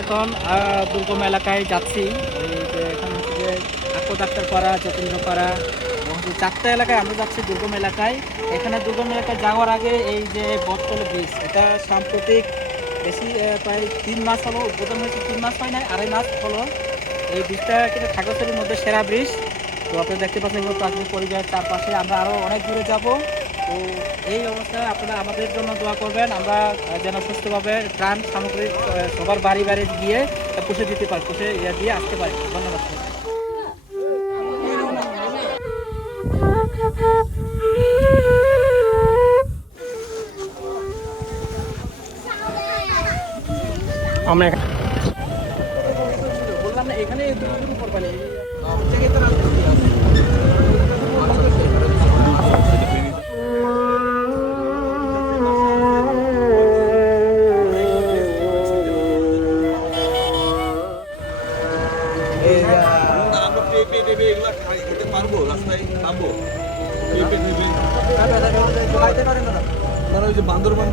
এখন দুর্গম এলাকায় যাচ্ছি। এই যে এখানে হচ্ছে যে আকো ডাক্তারপাড়া, যতীন্দ্রপাড়া, চারটা এলাকায় আমরা যাচ্ছি দুর্গম এলাকায়। এখানে দুর্গম এলাকায় যাওয়ার আগে এই যে বটতল ব্রিজ, এটা সাম্প্রতিক বেশি প্রায় 3 মাস হলো উদ্বোধন হয়েছে। 3 মাস হয় নাই, 2.5 মাস হলো। এই ব্রিজটা কিন্তু খাগড়াছড়ির মধ্যে সেরা ব্রিজ। তো আপনারা দেখতে পাচ্ছেন এগুলো প্রাকৃতিক পরিবেশ চারপাশে। আমরা আরও অনেক দূরে যাব। তো এই অবস্থায় আপনারা আমাদের জন্য দোয়া করবেন, আমরা যেন সুস্থভাবে ত্রাণ সামগ্রী সবার বাড়ি বাড়ি গিয়ে পুষে দিতে পারি, পুষে দিয়ে আসতে পারি। ধন্যবাদ। আমরা বললাম না এখানে উপর পানি ওই যে বান্দরবান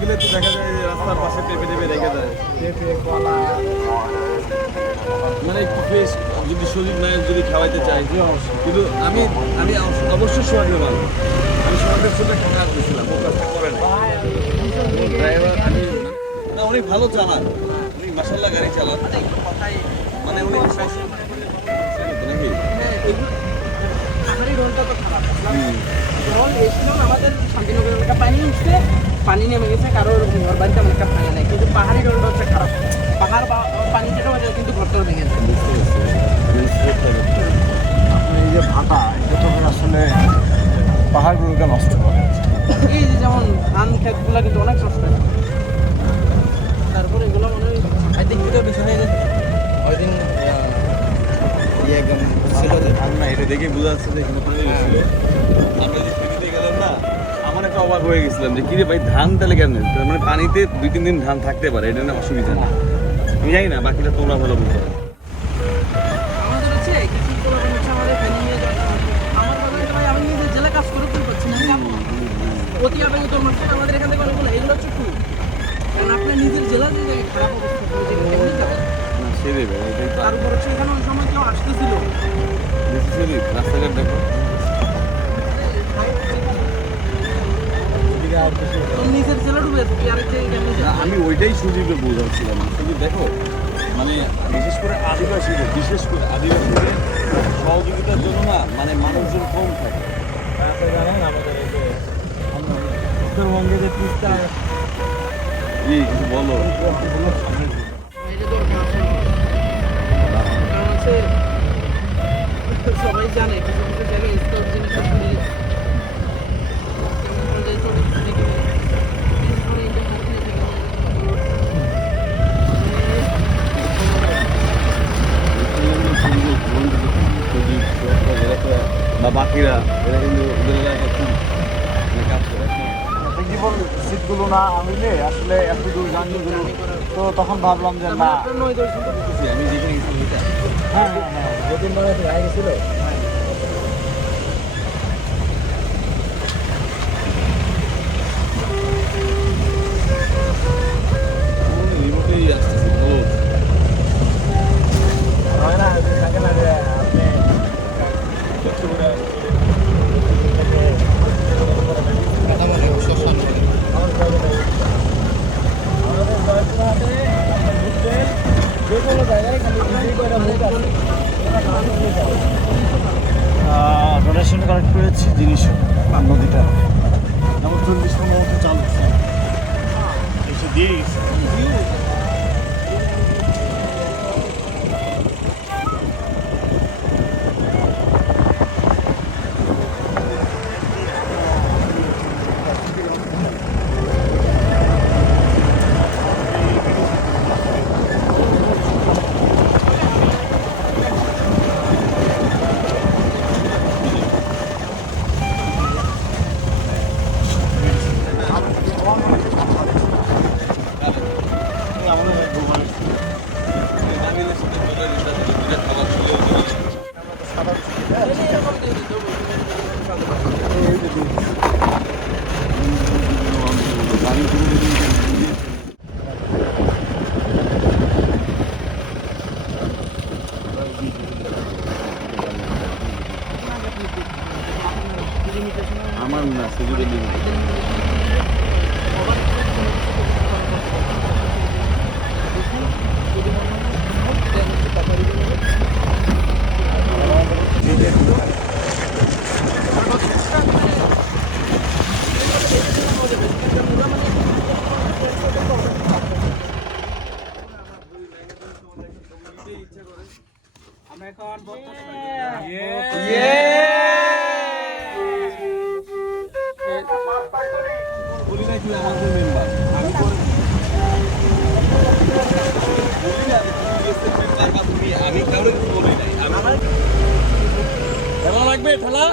গেলে তো দেখা যায় রাস্তার পাশে পেঁপে টেপে রেখে দেয়, মানে একটু ফ্রেশ যদি শরীর নাই যদি খাওয়াইতে চাই। কিন্তু আমি আমি অবশ্যই সোহাগের ভালো, আমি সোহাগের সাথে খাওয়া দিয়েছিলাম, ও কাজটা করে না। ড্রাইভার আমি না, উনি ভালো চালান, উনি মাসাল্লাহ গাড়ি চালান, মানে উনি নাকি আমাদের শান্তিনগর এলাকা পানি উঠছে, পানি নেমে গেছে, কারোর ঘর বাড়িতে অনেকটা পানি নেই, কিন্তু পাহাড়ি রোডটা হচ্ছে খারাপ। পাহাড় বা পানি যেটা বাজে কিন্তু ঘরটাও ভেঙে যায়। আপনি এই যে ভাটা, এটা তো আসলে পাহাড়গুলোকে নষ্ট করে। এই যে যেমন ধান ক্ষেতগুলো কিন্তু অনেক নষ্ট হয়। তারপরে এগুলো মনে হয় আই থিঙ্ক ভিডিও পিছনে ওই দিন না, এটা দেখে বোঝা যাচ্ছে যে এখানে পানি ছিল। আমরা যে ফেরিতে গেলাম না, আমার একটা অবাক হয়ে গেছিলাম যে কিরে ভাই ধান তাহলে কেন, তার মানে পানিতে 2-3 দিন ধান থাকতে পারে, এটা না অসুবিধা না। আমি জানি না, বাকিটা তোমরা ভালো বুঝতে পারো। আমাদের হচ্ছে কিছু পোলাপান হচ্ছে আমাদের ফ্যানি নিয়ে যায়। আমার কথা ভাই আমি নিজের জেলা কাজ করে তুই পাচ্ছি না, অতি আবেগে তোর মাঝখানে আমাদের এখান থেকে অনেকগুলো এগুলো হচ্ছে খুব, কারণ আপনার নিজের জেলা যে জায়গায় খারাপ অবস্থা এমনি যাবে না সে দেবে, এটাই তো তার উপর হচ্ছে এখানে ওই সময় কেউ আসতেছিল নেসেসারি। রাস্তাঘাট দেখো, নিজের জেলা ডুবে আছে আর না, আমি ওইটাই সুযোগে বোঝাচ্ছিলাম। শুধু দেখো, মানে বিশেষ করে আদিবাসীদের সহযোগিতার জন্য না, মানে মানুষজন কম থাকে। আপনি জানেন আমাদের এই যে উত্তরবঙ্গে যে তিস্তা কিছু বলো। সবাই জানে কিছু কিছু জায়গায় স্টক জিনিসটা শুনে বা বাকিরা এরা কিন্তু ওদের এলাকায় খুব মানে কাজ করে। জীবন সিটগুলো না আনলে আসলে এত দূর জার্নিগুলো, তো তখন ভাবলাম যে না, আমি যেখানে গেছিলাম ওইটা, হ্যাঁ হ্যাঁ হ্যাঁ যতীন বাড়াতে আগে গেছিল। রিমোটেই আসতেছে ভালো। হয় না থাকে না যে আপনি ডোনেশন কালেক্ট করেছি জিনিসও নদীটা এমন 40 মিনিটের মতো চালু এসে দিয়ে গেছে। না সুযোগের নিয়ে আমরা এখন বলি না তুই আমাদের মেম্বার আমি আমি কারোর কিছু বলি নাই ঠেলা লাগবে ঠেলা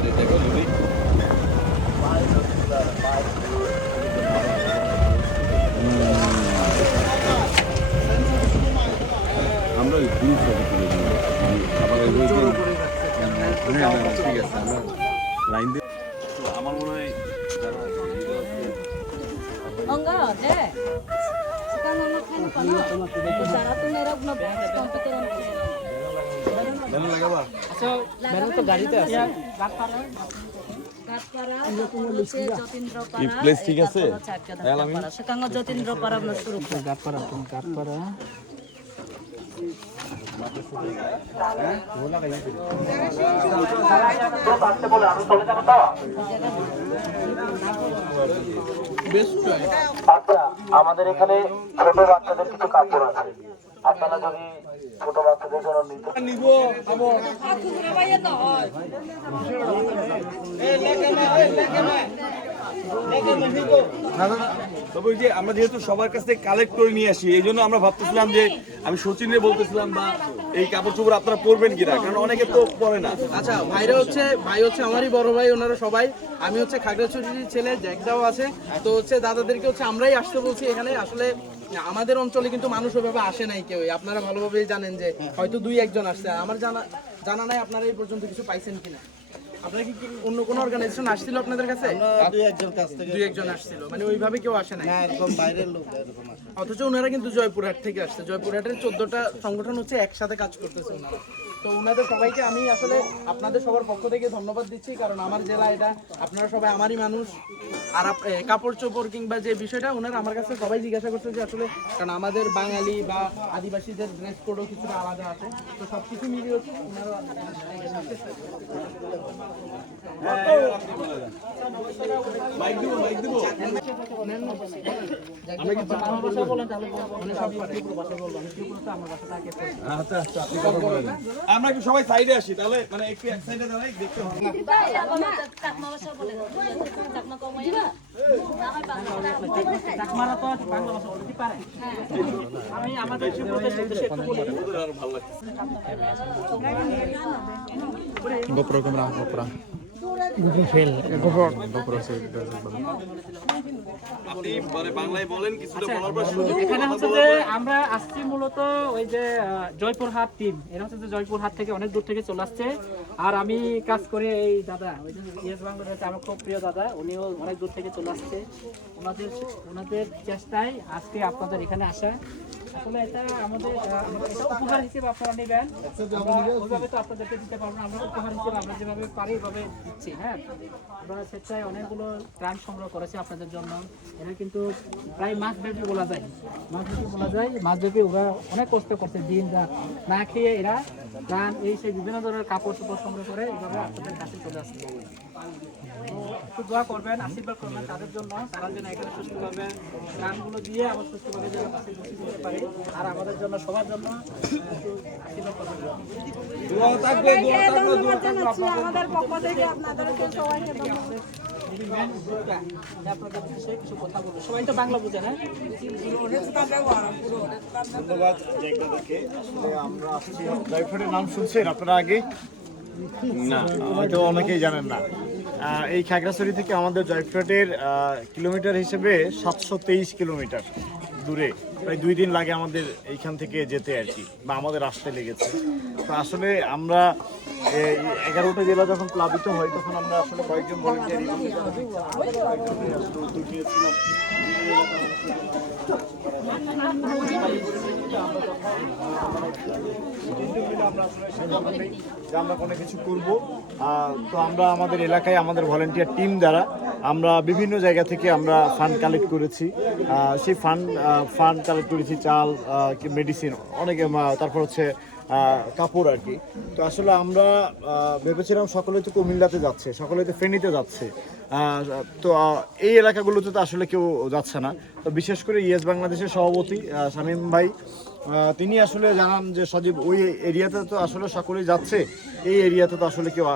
আরে দেখো লুরি আমরা ওই গ্রুপ ফটো তুলে নিব খাবারের ওই হ্যাঁ ঠিক আছে আমরা লাইন দিয়ে আমার মনে হয় যারা Enggak ada. Sekarang anak kan kono. Cara tuh merah guna komputeran. জানা লাগাবা আচ্ছা মেরুন তো গাড়িতে আছে Katpara, হচ্ছে যতীন্দ্রপাড়া, এই প্লেস ঠিক আছে? Katpara. Sekarang যতীন্দ্রপাড়া আমরা শুরু করি। গাটপাড়া আচ্ছা আমাদের এখানে ছোট বাচ্চাদের কিছু কাপড় আছে আপনারা যদি ছোট বাচ্চাদের জন্য নিতে নিব তবে ওই যে আমরা যেহেতু সবার কাছ থেকে কালেক্ট করে নিয়ে আসি এই জন্য আমরা ভাবতেছিলাম যে আমি সচিনে বলতেছিলাম বা এই কাপড় চোপড় আপনারা পরবেন কিনা কারণ অনেকে তো পরে না আচ্ছা ভাই হচ্ছে আমারই বড় ভাই, ওনারা সবাই। আমি হচ্ছে খাগড়াছড়ির ছেলে, জ্যাকদাও আছে। তো হচ্ছে দাদাদেরকে হচ্ছে আমরাই আসতে বলছি এখানে। আসলে আমাদের অঞ্চলে কিন্তু মানুষ ওইভাবে আসে নাই কেউ, আপনারা ভালোভাবেই জানেন যে হয়তো 2-1 জন আসছে। আর আমার জানা নাই আপনারা এই পর্যন্ত কিছু পাইছেন কিনা। আপনারা কি অন্য কোনো অর্গানাইজেশন আসছিল আপনাদের কাছে? 2-1 জন আসছিল, মানে ওইভাবে কেউ আসে নাই। অথচ ওনারা কিন্তু জয়পুরহাট থেকে আসছে। জয়পুরহাটের 14টা সংগঠন হচ্ছে একসাথে কাজ করতেছে ওনারা। তো ওনাদের সবাইকে আমি আসলে আপনাদের সবার পক্ষ থেকে ধন্যবাদ দিচ্ছি, কারণ আমার জেলা এটা, আপনারা সবাই আমারই মানুষ। আর কাপড় চোপড় কিংবা যে বিষয়টা ওনারা আমার কাছে সবাই জিজ্ঞাসা করছে যে আসলে, কারণ আমাদের বাঙালি বা আদিবাসীদের ড্রেস কোডও কিছুটা আলাদা আছে। তো সব কিছু মিলিয়ে হচ্ছে ওনারা আমরা কি সবাই সাইডে আসি তাহলে মানে একটু এক সাইডে দাঁড়াই দেখতে হবে চাকমারা তো বাংলা ভাষা বলতে পারে আমি আমাদের শিল্পদের উদ্দেশ্যে একটু বলি আরো ভালো লাগছে আপনি মানে বাংলায় বলেন কিছুটা বলার পর সুযোগ এখানে হচ্ছে যে আমরা আসছি মূলত ওই যে জয়পুরহাট টিম, এরা হচ্ছে যে জয়পুরহাট থেকে অনেক দূর থেকে চলে আসছে। আর আমি কাজ করি এই দাদা, ওই যে ইয়েস বাংলাদেশে আমার খুব প্রিয় দাদা, উনিও অনেক দূর থেকে চলে আসছে। ওনাদের চেষ্টায় আজকে আপনাদের এখানে আসা। আসলে এটা আমাদের এটা উপহার হিসেবে আপনারা নেবেন, ওইভাবে তো আপনাদেরকে দিতে পারবো না। আমরা উপহার হিসেবে আমরা যেভাবে পারি ওইভাবে দিচ্ছি। হ্যাঁ, আমরা স্বেচ্ছায় অনেকগুলো ত্রাণ সংগ্রহ করেছি আপনাদের জন্য। এটা কিন্তু প্রায় মাসব্যাপী বলা যায়, মাসব্যাপী ওরা অনেক কষ্ট করছে, দিন রাত না খেয়ে এরা ত্রাণ এই সেই বিভিন্ন ধরনের কাপড় চোপড় সংগ্রহ করে এইভাবে আপনাদের কাছে চলে আসছে। একটু দোয়া করবেন, আশীর্বাদ করবেন তাদের জন্য, তারা যেন এখানে সুস্থভাবে গানগুলো দিয়ে আবার সুস্থভাবে যেন কাছে বসে দিতে পারে। আর আমাদের জন্য সবার জন্য একটু আশীর্বাদ করবেন। দোয়া থাকবে আমাদের পক্ষ থেকে আপনাদেরকে সবাইকে আপনাদের বিষয়ে কিছু কথা বলবো। সবাই তো বাংলা বুঝে না? ধন্যবাদ জ্যাকদাদাকে। আসলে আমরা আসছি জয়পুরের নাম শুনছেন আপনারা আগে? না, হয়তো অনেকেই জানেন না। এই খাগড়াছড়ি থেকে আমাদের জয়পুরহাটের কিলোমিটার হিসেবে 723 কিলোমিটার দূরে, প্রায় 2 দিন লাগে আমাদের এইখান থেকে যেতে আর কি, বা আমাদের আসতে লেগেছে। তো আসলে আমরা 11টা জেলা যখন প্লাবিত হয় তখন আমরা আসলে কয়েকজন ভলেন্টিয়ার উদ্যোগ নিয়েছিলাম যে আমরা কোনো কিছু করব। তো আমরা আমাদের এলাকায় আমাদের ভলেন্টিয়ার টিম দ্বারা আমরা বিভিন্ন জায়গা থেকে আমরা ফান্ড কালেক্ট করেছি। সেই ফান্ড কালেক্ট করেছি, চাল, মেডিসিন, অনেকে, তারপর হচ্ছে কাপড় আর কি। তো আসলে আমরা ভেবেছিলাম সকলেই তো কুমিল্লাতে যাচ্ছে, সকলেই তো ফেনীতে যাচ্ছে, তো এই এলাকাগুলোতে তো আসলে কেউ যাচ্ছে না। তো বিশেষ করে ইয়েস বাংলাদেশের সভাপতি শামীম ভাই তিনি আসলে জানান যে সজীব ওই এরিয়াতে তো আসলে সকলেই যাচ্ছে, এই এরিয়াতে তো আসলে কেউ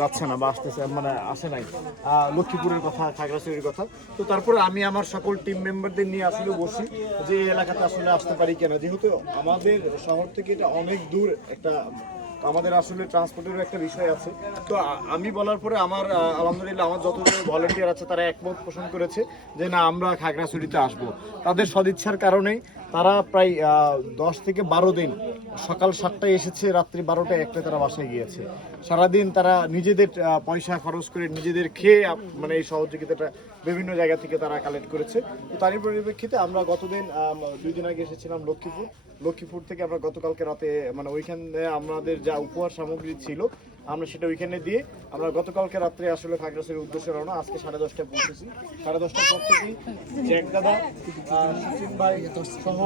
যাচ্ছে না বা আসতেছে, মানে আসে নাই, লক্ষ্মীপুরের কথা, খাগড়াছড়ির কথা। তো তারপরে আমি আমার সকল টিম মেম্বারদের নিয়ে আসলে বসি যে এই এলাকাতে আসলে আসতে পারি কেনা, যেহেতু আমাদের শহর থেকে এটা অনেক দূর, একটা আমাদের আসলে ট্রান্সপোর্টেরও একটা বিষয় আছে। তো আমি বলার পরে আমার আলহামদুলিল্লাহ আমার যতজন ভলেন্টিয়ার আছে তারা একমত পোষণ করেছে যে না, আমরা খাগড়াছড়িতে আসবো। তাদের সদিচ্ছার কারণেই তারা প্রায় 10 থেকে 12 দিন সকাল 7টায় এসেছে, রাত্রি 12টায় 1টায় তারা বাসায় গিয়েছে। সারাদিন তারা নিজেদের পয়সা খরচ করে নিজেদের খেয়ে মানে এই সহযোগিতাটা বিভিন্ন জায়গা থেকে তারা কালেক্ট করেছে। তো তারই পরিপ্রেক্ষিতে আমরা গতদিন 2 দিন আগে এসেছিলাম লক্ষ্মীপুর থেকে আমরা গতকালকে রাতে মানে ওইখানে আমাদের যা উপহার সামগ্রী ছিল আমরা সেটা ওইখানে দিয়ে আমরা গতকালকে রাত্রে আসলে খাগড়াছড়ির উদ্দেশ্যে রওনা। আজকে 10:30টায় পৌঁছেছি। 10:30টার পর থেকেই জ্যাক দাদা, সচিন ভাই সহ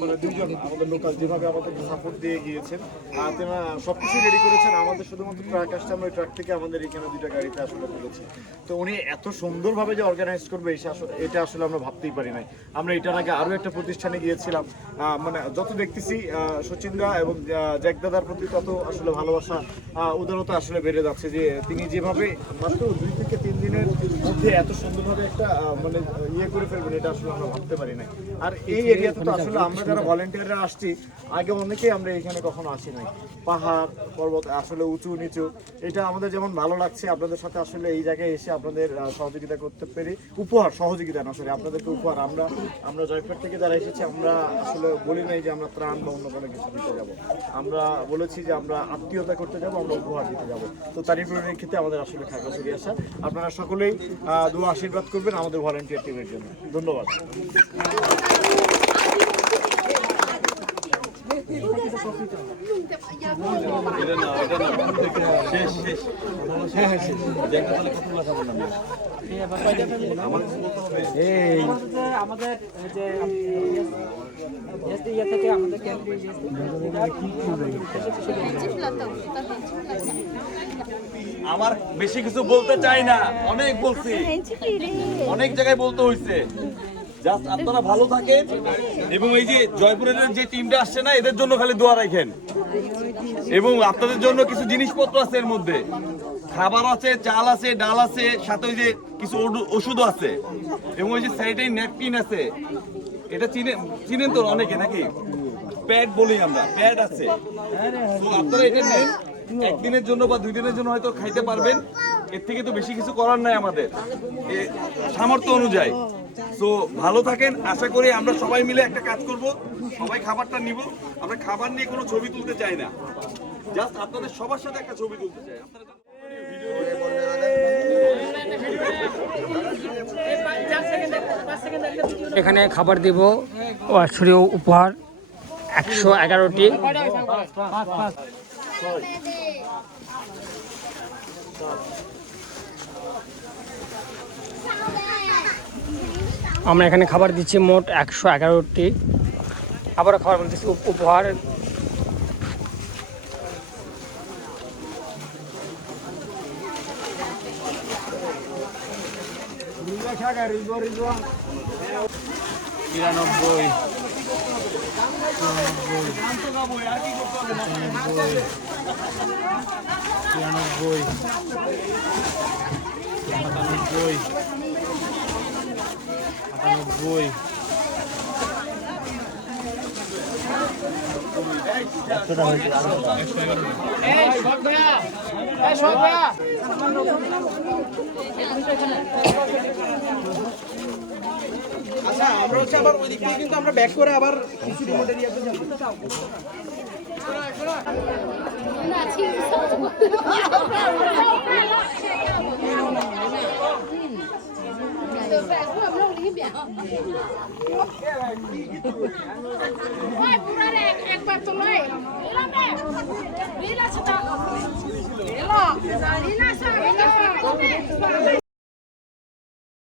মানে 2জন আমাদের লোকাল যেভাবে আমাদেরকে সাপোর্ট দিয়ে গিয়েছেন, তেনারা সবকিছু রেডি করেছেন। আমাদের শুধুমাত্র ট্রাক আসছে, আমরা ওই ট্রাক থেকে আমাদের এখানে 2টা গাড়িতে আসলে তুলেছি। তো উনি এত সুন্দরভাবে যে অর্গানাইজ করবে এটা আসলে আমরা ভাবতেই পারি নাই। আমরা এটার আগে আরও একটা প্রতিষ্ঠানে গিয়েছিলাম, মানে যত দেখতেছি সচিনদা এবং জ্যাক দাদার প্রতি তত আসলে ভালোবাসা, উদারতা আসলে বেড়ে যাচ্ছে। যে তিনি যেভাবে মাত্র 2 থেকে 3 দিনের মধ্যে এত সুন্দরভাবে একটা মানে ইয়ে করে ফেলবেন, এটা আসলে আমরা ভাবতে পারি নাই। আর এই এরিয়াতে তো আসলে আমরা যারা ভলেন্টিয়াররা আসছি, আগে অনেকেই আমরা এখানে কখনো আসি নাই। পাহাড় পর্বত আসলে উঁচু নিচু, এটা আমাদের যেমন ভালো লাগছে আপনাদের সাথে আসলে এই জায়গায় এসে আপনাদের সহযোগিতা করতে পেরে, সহযোগিতা না সরি আপনাদেরকে উপহার। আমরা জয়পুর থেকে যারা এসেছি আমরা আসলে বলি নাই যে আমরা ত্রাণ বা অন্য কোনো কিছু দিতে যাব, আমরা বলেছি যে আমরা আত্মীয়তা করতে যাব, আমরা উপহার দিতে যাব। তো তারই পরিপ্রেক্ষিতে আমাদের আসলে খাগড়াছড়ি আসা। আপনারা সকলেই দোয়া আশীর্বাদ করবেন আমাদের ভলেন্টিয়ার টিমের জন্য। ধন্যবাদ। আমাদের যে ইয়ে থেকে আমাদের আমার বেশি কিছু বলতে চাই না, অনেক বলছি, অনেক জায়গায় বলতে হয়েছে। জাস্ট আপনারা ভালো থাকেন এবং এই যে জয়পুরের যে টিমটা আসছে না, এদের জন্য খালি দোয়া রাখেন। এবং আপনাদের জন্য কিছু জিনিসপত্র আছে, এর মধ্যে খাবার আছে, চাল আছে, ডাল আছে, সাথে ওই যে কিছু ওষুধও আছে এবং ওই যে স্যানিটারি ন্যাপকিন আছে। এটা চিনেন তো অনেকে নাকি, প্যাড বলি আমরা, প্যাড আছে। তো আপনারা এটা নেন, একদিনের জন্য বা 2 দিনের জন্য হয়তো খাইতে পারবেন। এর থেকে তো বেশি কিছু করার নাই আমাদের সামর্থ্য অনুযায়ী। তো ভালো থাকেন, আশা করি আমরা সবাই মিলে একটা কাজ করব, সবাই খাবারটা নিব। আমরা খাবার নিয়ে কোনো ছবি তুলতে চাই না, জাস্ট আপনাদের সবার সাথে একটা ছবি তুলতে চাই। এখানে খাবার দিব অস্ট্রেলীয় উপহার 111টি। আমরা এখানে খাবার দিচ্ছি মোট 111টি। আবারও খাবার বলতেছি উপহার। আচ্ছা আমরা হচ্ছে আবার ওই দিক থেকে কিন্তু আমরা ব্যাক করে আবার কিছু রিমোটের ইয়াতে যাবো। একবার তো নয় এলা সেটা এলা